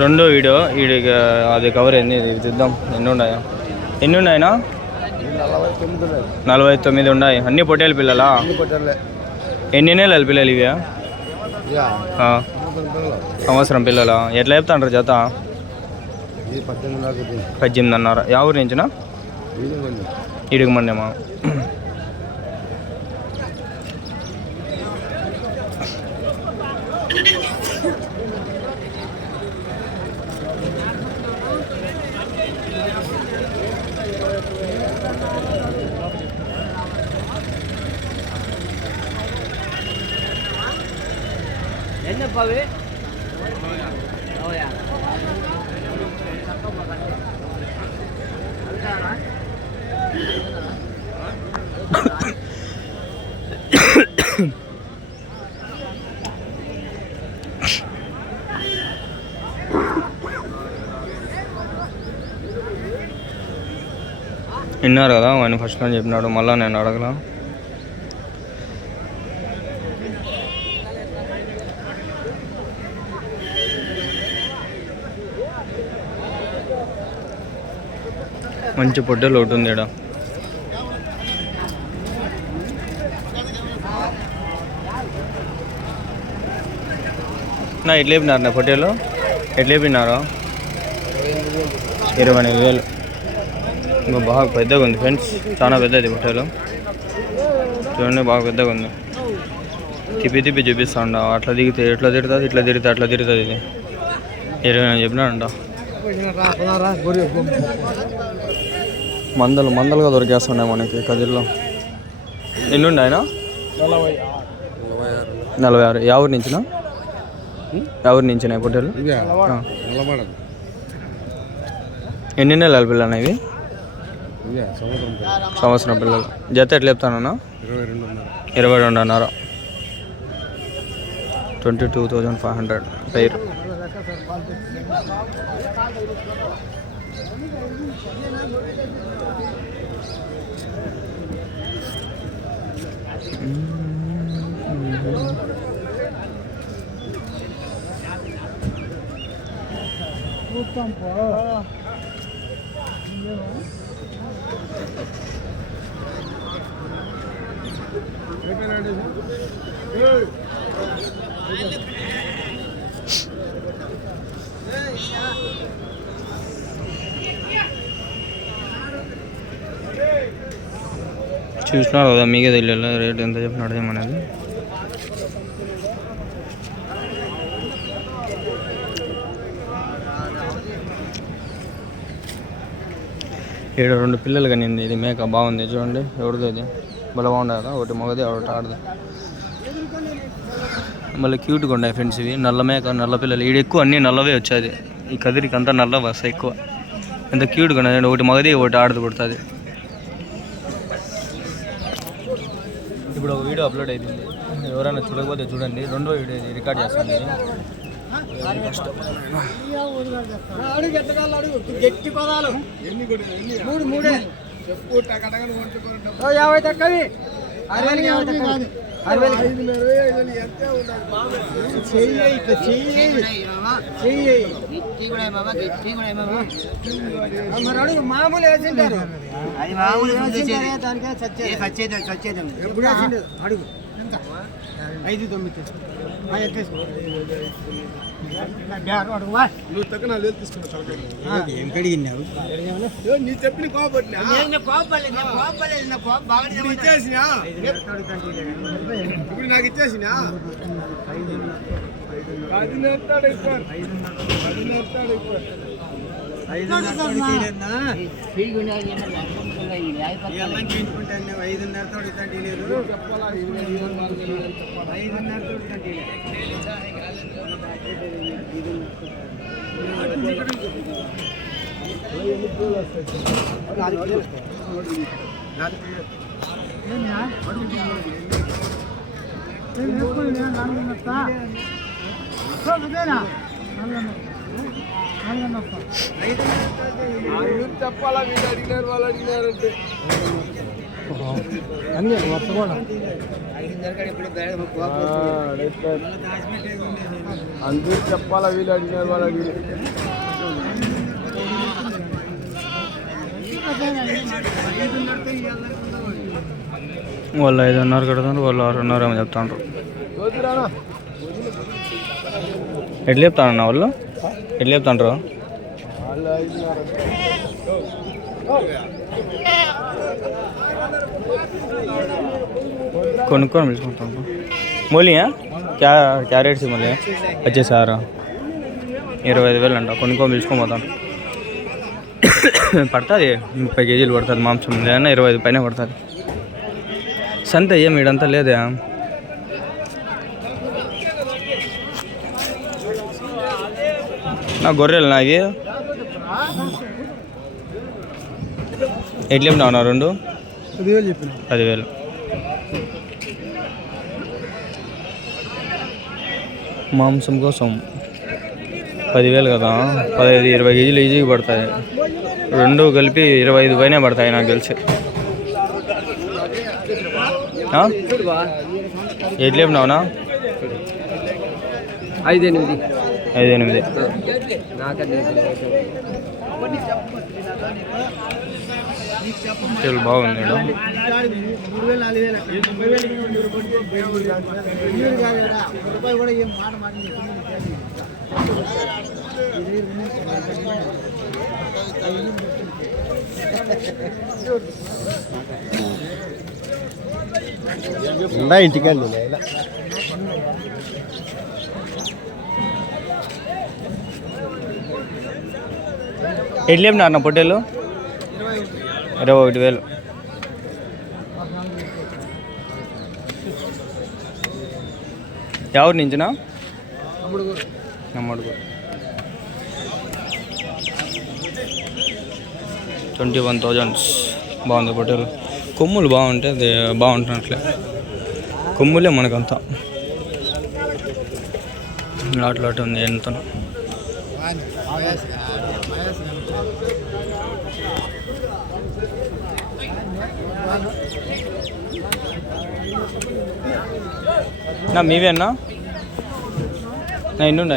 రెండో వీడియో. వీడికి అది కవర్ ఎన్ని ఇది చూద్దాం. ఎన్ని ఉన్నాయా ఎన్ని ఉన్నాయినా నలభై తొమ్మిది ఉన్నాయి. అన్ని పొట్టేలు పిల్లలా? ఎన్ని నెలలు పిల్లలు ఇవి? సంవత్సరం పిల్లలు? ఎట్లా చెప్తాంటారు జత. పద్దెనిమిదిన్నర యా ఊరు నుంచినా? ఇది విన్నారు కదా వాడిని ఫస్ట్ అని చెప్పినాడు మళ్ళీ నేను అడగలా. మంచి పొట్టెలు ఉంటుంది ఉంది నా ఎట్లా చెప్పినారు నా పొట్టెలు? ఎట్లా చెప్పినారు ఇరవై ఐదు వేలు. ఇంకా బాగా పెద్దగా ఉంది ఫ్రెండ్స్. చాలా పెద్దది పొట్టేలు చూడండి బాగా పెద్దగా ఉంది. తిప్పి తిప్పి చూపిస్తాండ. అట్లా దిగితే ఎట్లా తిరుగుతుంది ఇట్లా తిరిగితే అట్లా తిరుగుతుంది ఇది. ఇరవై చెప్పినాడంట. మందలు మందలుగా దొరికేస్తున్నాయి మనకి ఎన్ని ఉండి ఆయన? నలభై ఆరు. ఎవరి నుంచినా? ఎవరి నుంచినా పొట్టేలు ఎన్ని నెలల పిల్లలు ఇవి? ఇక సంవత్సరం పిల్లలు. జత ఎట్లా చెప్తానన్నా? ఇరవై రెండు రెండున్నర twenty two thousand five hundred పేరు. చూసినారు కదా మీకే తెలియదు రేట్ ఎంత చెప్పినాడు ఏమనేది ఏడు రెండు పిల్లలు కనింది ఇది మేక బాగుంది చూడండి ఎవరిది ఇది. భలే బాగుంది కదా ఒకటి మొగది ఒకటి ఆడదు. మళ్ళీ క్యూట్గా ఉన్నాయి ఫ్రెండ్స్ ఇవి. నల్ల మేక నల్ల పిల్లలు. ఈడు ఎక్కువ అన్నీ నల్లవే వచ్చేది. ఈ కదిరికి అంతా నల్ల వస్తాయి ఎక్కువ. ఎంత క్యూట్గా ఉన్నాయి ఒకటి మగది ఒకటి ఆడదు కొడుతుంది. ఇప్పుడు ఒక వీడియో అప్లోడ్ అయిపోయింది ఎవరైనా చూడకపోతే చూడండి. రెండో వీడియో ఇది రికార్డ్ చేస్తాను ఇది. యాభై తక్కువ మామూలు వేసింటారు అది మామూలు దానికే ఎప్పుడు వేసిండు అడుగు. ఐదు తొమ్మిది. నువ్వు తక్కువ నా లేదు తీసుకున్నా తలకాయ ఏం కడిగినావు నీ చెప్పిన కోపట్టినా నేను కోపలేదు నేను కోపలేదు నా కోపం బాగానే ఇప్పుడు ఇచ్చేసినా? ఇప్పుడు నాకు ఇచ్చేసినా? అది నేర్తాడు ఇప్పుడు అది నేర్తాడు ఇప్పుడు ఐదున్నర తోడు ఇట్లాంటి లేదు ఐదున్నర తోడు ఇట్లాంటి అందరూ చెప్పాలా వీళ్ళు అడిగినారు వాళ్ళు అడిగినారంటే అన్నీ వరుస కూడా అందరూ చెప్పాలా వీళ్ళు అడిగినారు వాళ్ళు అడిగినారు వాళ్ళు ఐదున్నర కడుతున్నారు వాళ్ళు ఆరున్నర ఏమో చెప్తాండ్రు చూద్దురానా ఎట్లా చెప్తానన్న వాళ్ళు? ఎట్లా చెప్తాండ్రు కొనుక్కొని పిలుచుకుంటాం మూలియా? క్యా క్యారెట్స్ మూలి వచ్చేసారు ఇరవై ఐదు వేలు అంట. కొనుక్కొని పిలుచుకోబోతాం పోతాను. పడుతుంది. ముప్పై కేజీలు పడుతుంది మాంసం. లేదన్నా ఇరవై ఐదు పైన పడుతుంది సంత ఏం ఈడంతా లేదా? నా గొర్రెలు నావి ఎట్లా చెప్పినావు రెండు? పదివేలు మాంసం కోసం పదివేలు కదా? పదహైదు ఇరవై కేజీలు ఈజీగా పడతాయి. రెండు కలిపి ఇరవై ఐదు పైన పడతాయి నాకు తెలిసి. ఆ? ఎట్లా చెప్పినావునా ఐదు ఎనిమిది ఐదు ఎనిమిది చాలా బాగుంది ఈడ. మూడు వేలు నాలుగు వేలు ముప్పై వేలు రూపాయి కూడా ఏం మాట మాట ఉందా ఇంటికండి ఎట్లా చెప్పినారు నా పొట్టేలు? ఇరవై ఒకటి వేలు. ఎవరి నుంచినా నమ్మడుగు. Twenty one thousands. బాగుంది పొట్టేలు. కొమ్ములు బాగుంటే అది బాగుంటున్నట్లే. కొమ్ములే మనకంతా. లాట్ లాట్ ఉంది ఎంత నా మీవేనా నా ఎన్ని నా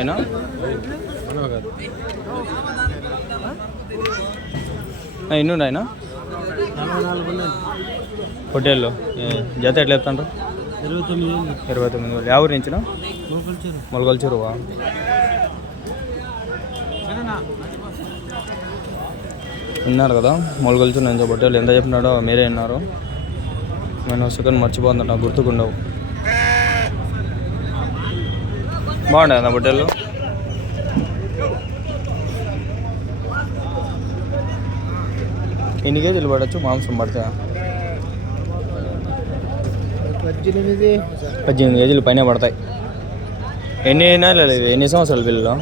ఎన్ని హోటల్లో జత ఎట్లా చెప్తాండ్రు? ఇరవై తొమ్మిది వేలు. ఇరవై తొమ్మిది వేలు ఎవరి నుంచినా లోకల్ చెరువా విన్నారు కదా మొలగల చెరువు నేను హోటల్ ఎంత చెప్పినాడో మీరే విన్నారు. నేను సెకండ్ మర్చిపోతుంట గుర్తుకుండవు. బాగుండే నా హోటల్లో ఎన్ని కేజీలు పడచ్చు మాంసం పడతాయా పద్దెనిమిది. పద్దెనిమిది కేజీలు పైన పడతాయి. ఎన్ని నెలలు? ఎన్ని సంవత్సరాలు పిల్లలు?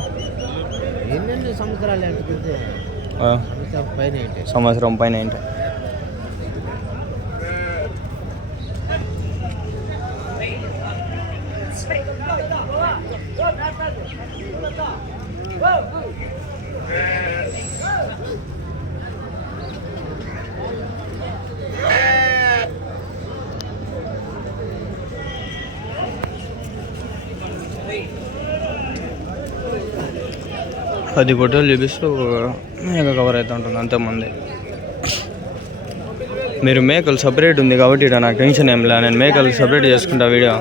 సంవత్సరం పైన ఏంటి పది ఫోటోలు చూపిస్తూ మేక కవర్ అయితే ఉంటుంది అంతమంది మీరు మేకలు సపరేట్ ఉంది కాబట్టి ఇక్కడ నాకు టెన్షన్ ఏం లే నేను మేకలు సపరేట్ చేసుకుంటా వీడియో.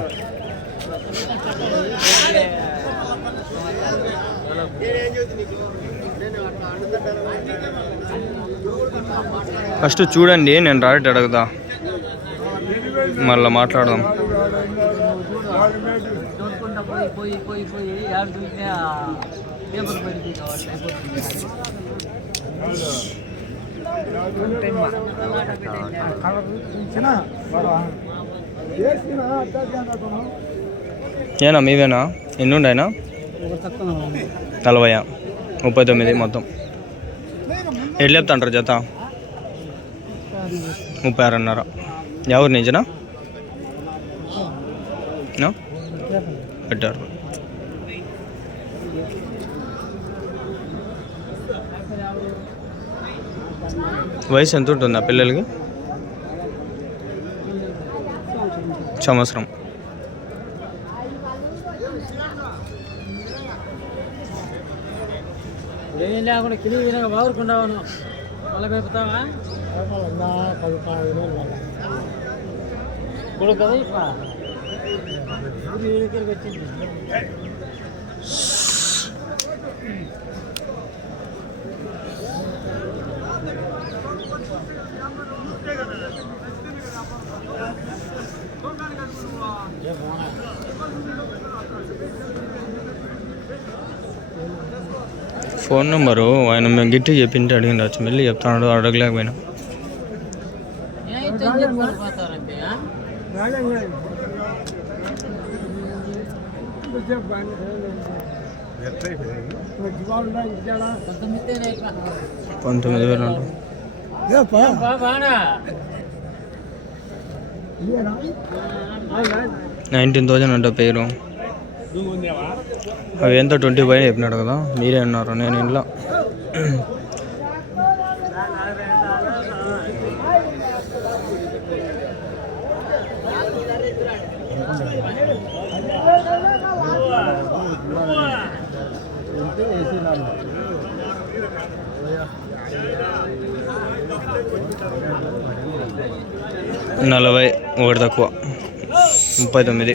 ఫస్ట్ చూడండి నేను రాడేట్ అడుగుతా. మళ్ళీ మాట్లాడదాం. పోయి పోయి పోయి ఏనా మీవేనా? ఎన్ని ఉండేనా నలభై ముప్పై తొమ్మిది మొత్తం. ఎట్లు చెప్తాంటారు జత? ముప్పై ఆరున్నర. ఎవరి నుంచినా? పెట్టారు. వయసు ఎంత ఉంటుంది ఆ పిల్లలకి? సంవత్సరం. ఏం లేకుండా కిలి విధంగా బాగురుకుంటావు మళ్ళీ పెడతావా కొడుకు కదా ఇప్పుడు వచ్చింది. Phone number. ఆయన మేము గిట్టి చెప్పింటే అడిగింది వచ్చి మళ్ళీ చెప్తాడు అడగలేకపోయినా? పంతొమ్మిది వేలు నైన్టీన్ థౌజండ్ అంట పేరు. అవి ఎంత ట్వంటీ పైన చెప్పినాడు కదా మీరే అన్నారు నేను ఇంట్లో నలభై ఒకటి తక్కువ ముప్పై తొమ్మిది.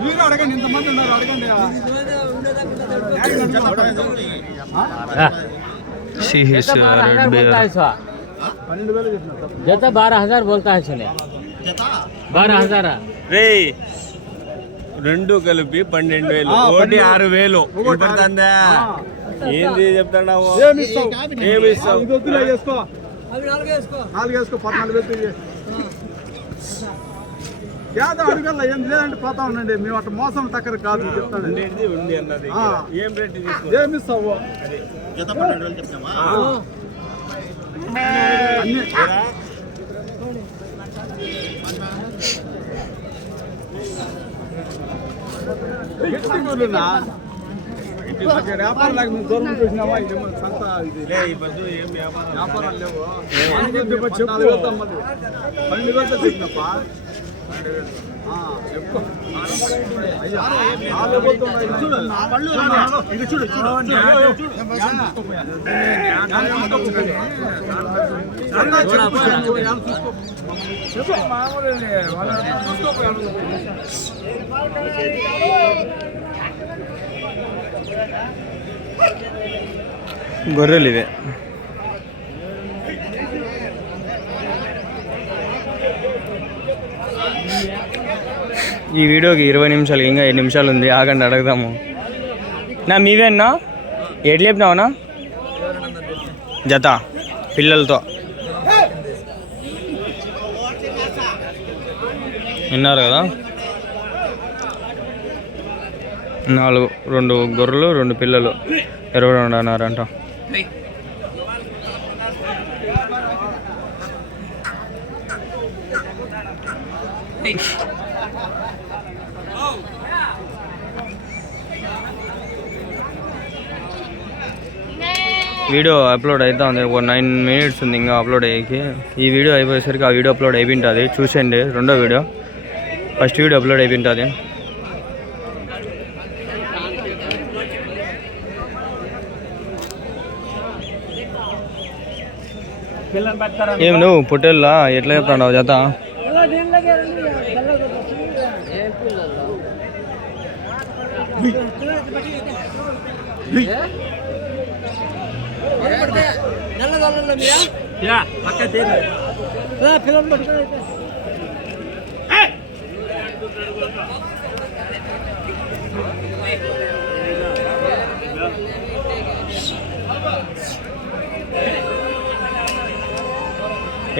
మీరు అడగండి ఇంతమంది ఉన్నారు అడగండి సిహిస్ రెడ్ బియర్ పన్నెండు వేలు చెప్పిన जैसा बारह हजार बोलता है सुने बारह हजार రే రెండు కలిపి పన్నెండు వేలు. ఒకటి. ఆరు వేలు. పడుతుందా ఏంది చెప్తున్నావు ఏమి ఇస్తావు? అడగల ఏం లేదంటే పోతా ఉండండి. మేము అట్లా మోసం కాదు. ఏం రేట్ ఏమి ఇస్తావు? అన్ని గట్టి గొర్రెలు ఇవే. ఈ వీడియోకి ఇరవై నిమిషాలు ఇంకా ఐదు నిమిషాలు ఉంది? ఆగండి అడగదాము. నా మీవేనా ఎట్లు చెప్పినావునా జత పిల్లలతో. విన్నారు కదా? నాలుగు రెండు గొర్రెలు రెండు పిల్లలు. ఇరవై రెండు అన్నారంట వీడియో అప్లోడ్ అవుతా ఉంది ఒక నైన్ మినిట్స్ ఉంది ఇంకా అప్లోడ్ అయ్యేకి. ఈ వీడియో అయిపోయేసరికి ఆ వీడియో అప్లోడ్ అయిపోయింటుంది. చూసేయండి. రెండో వీడియో. ఫస్ట్ వీడియో అప్లోడ్ అయిపోయింటుంది. ఏం నువ్వు పొట్టేళ్ళ ఎట్లా చెప్తాడు జత పిల్లలు యా పక్క తీరు పిల్లలు పట్టుకొని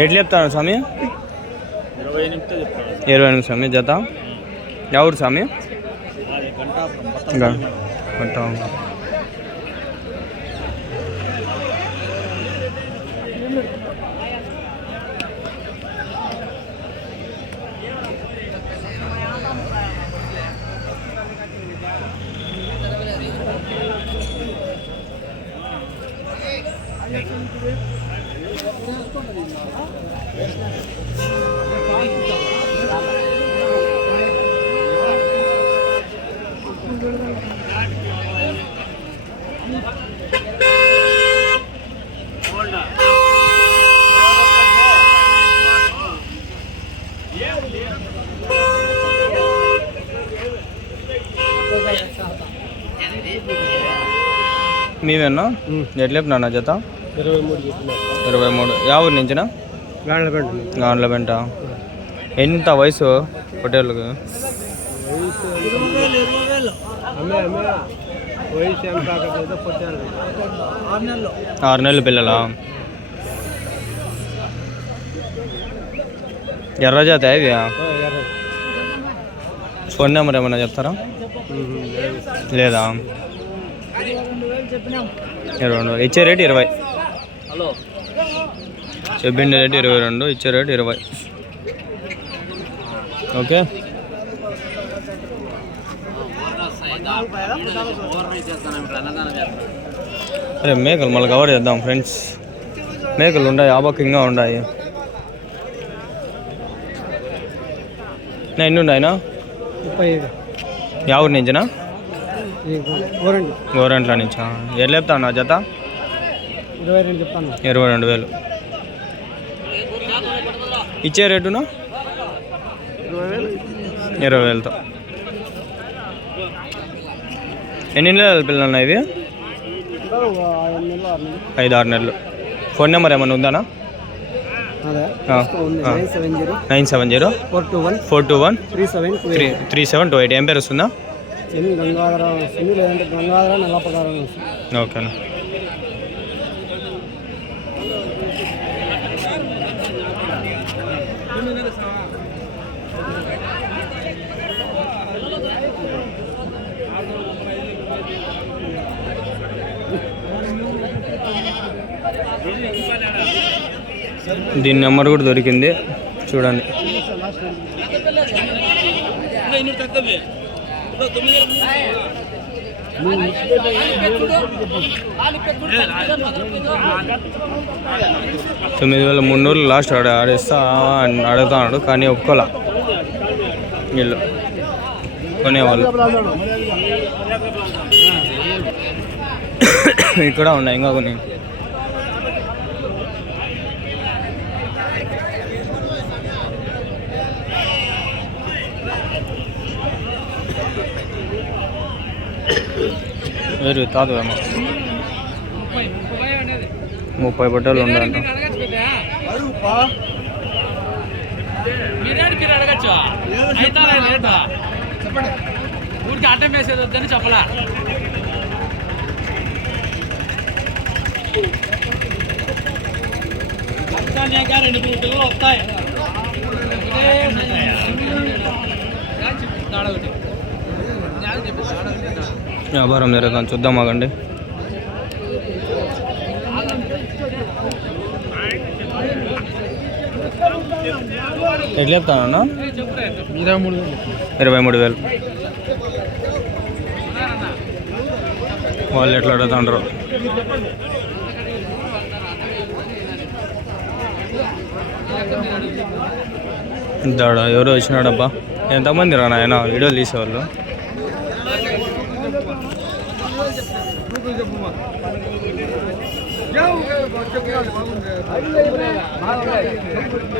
ఎట్లా చెప్తాను స్వామి? ఇరవై ఎనిమిది స్వామి జత? ఎవరు స్వామి? అది మీవేనా ఎట్లా చెప్పినా జత? ఇరవై మూడు ఇరవై మూడు. యా ఊరి నుంచినా? గాండ్ల పెంట. ఎంత వయసు పొట్టేళ్ళకు ఆరు నెలల పిల్లలా? ఎర్ర జాత ఇవి? ఫోన్ నెంబర్ ఏమైనా చెప్తారా? లేదా? ఇరవై రెండు. ఇచ్చే రేటు ఇరవై. హలో. చెప్పిండే రేటు ఇరవై రెండు ఇచ్చే రేటు ఇరవై. ఓకే? అరే మేకలు మళ్ళీ కవర్ చేద్దాం ఫ్రెండ్స్. మేకలు ఉన్నాయి ఆబకంగా ఉన్నాయి నా ఎన్ని ఉన్నాయినా? ముప్పై ఐదు. యావూరు నుంచినా? గోరంట్ల నుంచా? ఎట్లా చెప్తాను జత? ఇరవై రెండు చెప్తాను. ఇరవై రెండు వేలు. ఇచ్చే రేటునా? ఇరవై వేలతో. ఎన్ని నెలల పిల్లలు ఉన్నాయి ఇవి? ఐదు ఆరు నెలలు. ఫోన్ నెంబర్ ఏమైనా ఉందానా? ఉంది. Nine seven zero. Four two one. Four two one. Three seven three seven two eight. ఏం పేరు వస్తుందా? ఎన్ని గంగాధర వస్తుంది లేదంటే గంగాధర నల్లపగారం వస్తుంది. ఓకేనా దీని నెంబర్ కూడా దొరికింది. చూడండి. తొమ్మిది వేల మున్నూరు లాస్ట్ ఆడ ఆడేస్తా ఆడుతున్నాడు కానీ ఒప్పుకోలే. వీళ్ళు కొనేవాళ్ళు. ఇక్కడ ఉన్నాయి ఇంకా కొన్ని. వేరు తాతవేమో ముప్పై బట్టలు ఉండాలి ఊరికి అడ్డం వేసేది వద్దని చెప్పలా. రెండు మూడు వస్తాయి. తాడొకటి వ్యాపారం జరుగుతుంది. చూద్దాం ఆగండి. ఎట్లా చెప్తానన్నా? ఇరవై మూడు ఇరవై మూడు వేలు. వాళ్ళు ఎట్లా అడుగుతుండ్రు? దాడా ఎవరో వచ్చినాడబ్బా. ఎంతమంది రా నాయన? వీడియోలు తీసేవాళ్ళు.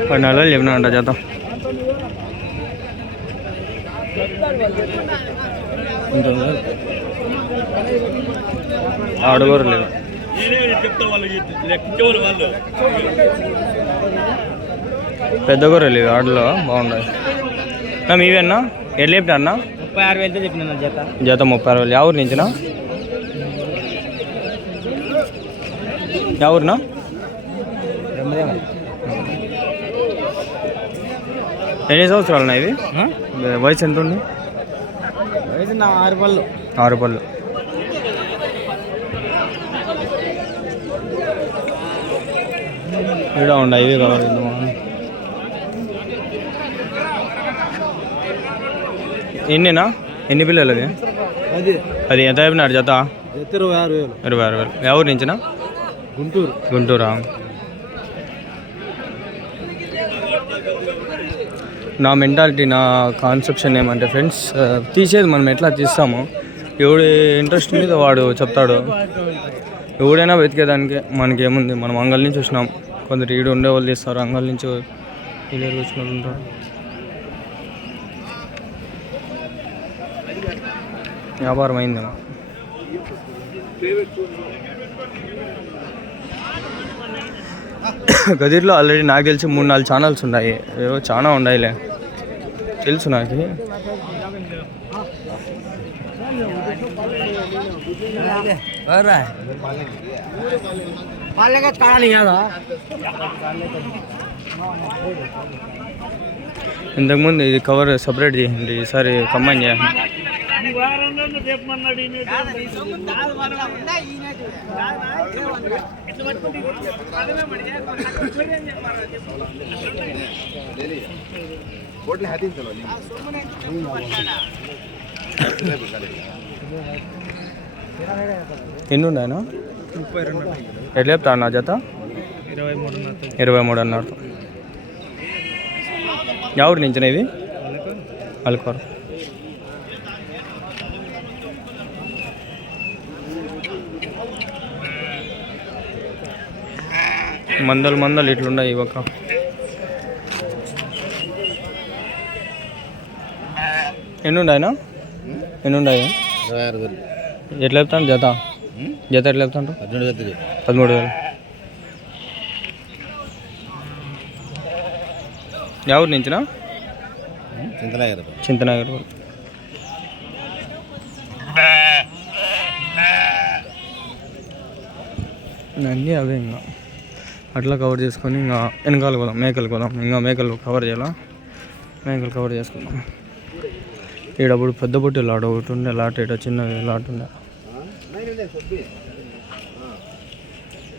పన్నెండు వేలు చేత ఇంత ఆడుకోరు లేదు పెద్ద గొర్రెలు ఇవి ఆటలో బాగున్నాయి అన్న మీవి అన్న ఎట్లా చెప్పినా అన్న? ముప్పై ఆరు వేలతో చెప్పిన జత. జత ముప్పై ఆరు వేలు. ఊరు నుంచినా? యా ఊరినా ఎన్ని సంవత్సరాలు ఇవి వయసు ఎంత ఉంది వయసు నా ఆరు పళ్ళు ఆరు పళ్ళు ఇక్కడ ఉన్నాయి ఇవి కావాలి ఎన్నినా ఎన్ని పిల్లలు అది అది ఎంత అయిపోయినాడు జత జత ఇరవై ఆరు వేలు ఇరవై ఆరు వేలు ఎవరి నుంచినా గుంటూరు. గుంటూరా? నా మెంటాలిటీ నా కాన్సెప్షన్ ఏమంటే ఫ్రెండ్స్ తీసేది మనం ఎట్లా తీస్తామో ఎవడి ఇంట్రెస్ట్ మీద వాడు చెప్తాడు. ఎవడైనా వెతికేదానికి మనకి ఏముంది మనం అంగల్ నుంచి వచ్చినాం. కొందరు ఈడు ఉండే వాళ్ళు తీస్తారు అంగల్ నుంచి ఇలా వచ్చిన ఉంటారు. వ్యాపారం అయిందేమో గదిర్లో ఆల్రెడీ నాకు తెలిసి మూడు నాలుగు ఛానల్స్ ఉన్నాయి. ఏవో చాలా ఉన్నాయిలే. తెలుసు నాకు. ఇంతకుముందు ఇది కవర్ సపరేట్ చేయండి ఈసారి కంబైన్ చేయండి ఎన్ని ఉన్నాయనా ఎట్లా చెప్తా నా జత ఇరవై మూడు ఇరవై మూడు అన్నారు ఎవరు నుంచి ఇవి అల్కోరు మందలు మందలు ఇట్లున్నాయి ఒక ఎన్ని ఉన్నాయినా ఎన్ని ఉన్నాయి ఆరు ఎట్లా చెప్తాను జత? జత ఎట్లా చెప్తాను పదమూడు వేలు. ఎవరి నుంచినా? చింతనగర్ చింతనగర్ అన్నీ అవే ఇంకా. అట్లా కవర్ చేసుకొని ఇంకా వెనకాల పోదాం మేకలు పోదాం. ఇంకా మేకలు కవర్ చేయాలా? మేకలు కవర్ చేసుకుందాం. ఈడప్పుడు పెద్ద బొట్టు లాట ఒకటి ఉండే లాట ఇట చిన్నది లాట ఉండే.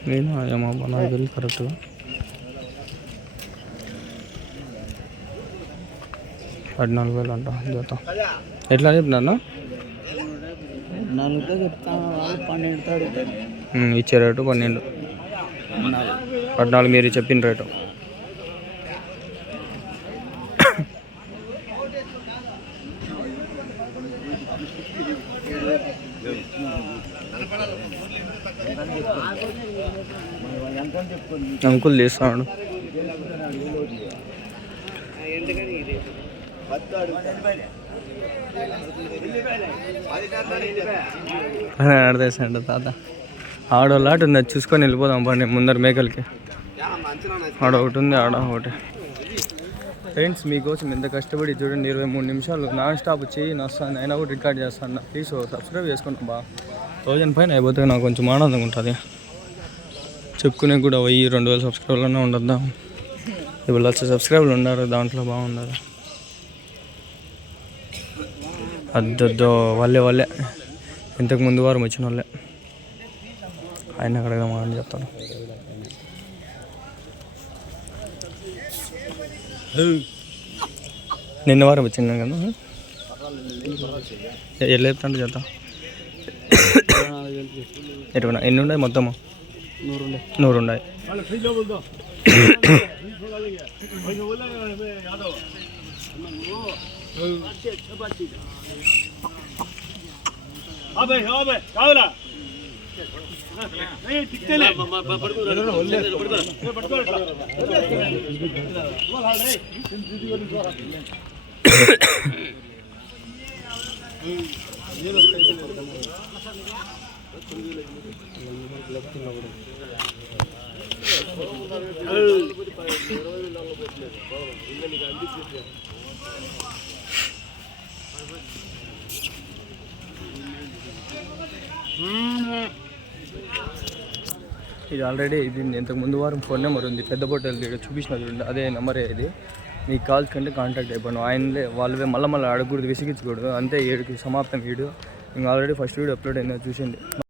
నేను ఏమో నాకు తెలియదు కరెక్ట్గా పద్నాలుగు వేలు అంట జత. ఎట్లా చెప్పినాను నాలుగుతో చెప్తాను వాళ్ళు పన్నెండు ఇచ్చే రేటు పన్నెండు. పద్నాలుగు మీరు చెప్పిన రేటు. అంకుల్ తీస్తాడు ఆడదేసండి తాత. ఆడోళ్ళాట ఉంది అది చూసుకొని వెళ్ళిపోదాం పండి ముందర మేకలకి. ఆడ ఒకటి ఉంది ఆడ ఒకటి. ఫ్రెండ్స్ మీకోసం ఎంత కష్టపడి చూడండి ఇరవై మూడు నిమిషాలు నాన్ స్టాప్ చేయి నస్తాను అయినా కూడా రికార్డ్ చేస్తాను ప్లీజ్ సబ్స్క్రైబ్ చేసుకుంటాం బా. థౌజండ్ పైన అయిపోతే నాకు కొంచెం ఆనందంగా ఉంటుంది. చెప్పుకునే కూడా వెయ్యి రెండు వేల సబ్స్క్రైబర్లోనే ఉండద్దా? ఇప్పుడు లక్ష సబ్స్క్రైబర్లు ఉన్నారు దాంట్లో బాగున్నారు. అద్దొద్దో వాళ్ళే వాళ్ళే. ఇంతకు ముందు వారం వచ్చిన వాళ్ళే. ఆయన అడగమా అని చెప్తాను. నిన్న వారం వచ్చింది కదా? ఎట్లా చెప్తాను చేద్దాం ఎటువంటి ఎన్ని ఉన్నాయి మొత్తము? నూరు ఉన్నాయి అబ్బాయి అబ్బాయి Mm-hmm. ఇది ఆల్రెడీ ఇది ఇంతకు ముందు వారం ఫోన్ నెంబర్ ఉంది. పెద్ద పొట్టేలు ఇక్కడ చూపించిన చూడండి అదే నెంబరే ఇది. నీకు కాల్స్ కంటే కాంటాక్ట్ అయిపోయాను ఆయనలే వాళ్ళవే మళ్ళీ మళ్ళీ అడగకూడదు విసిగించకూడదు. అంతే ఏడుకి సమాప్తం వీడియో ఇంకా ఆల్రెడీ ఫస్ట్ వీడియో అప్లోడ్ అయిందో చూసింది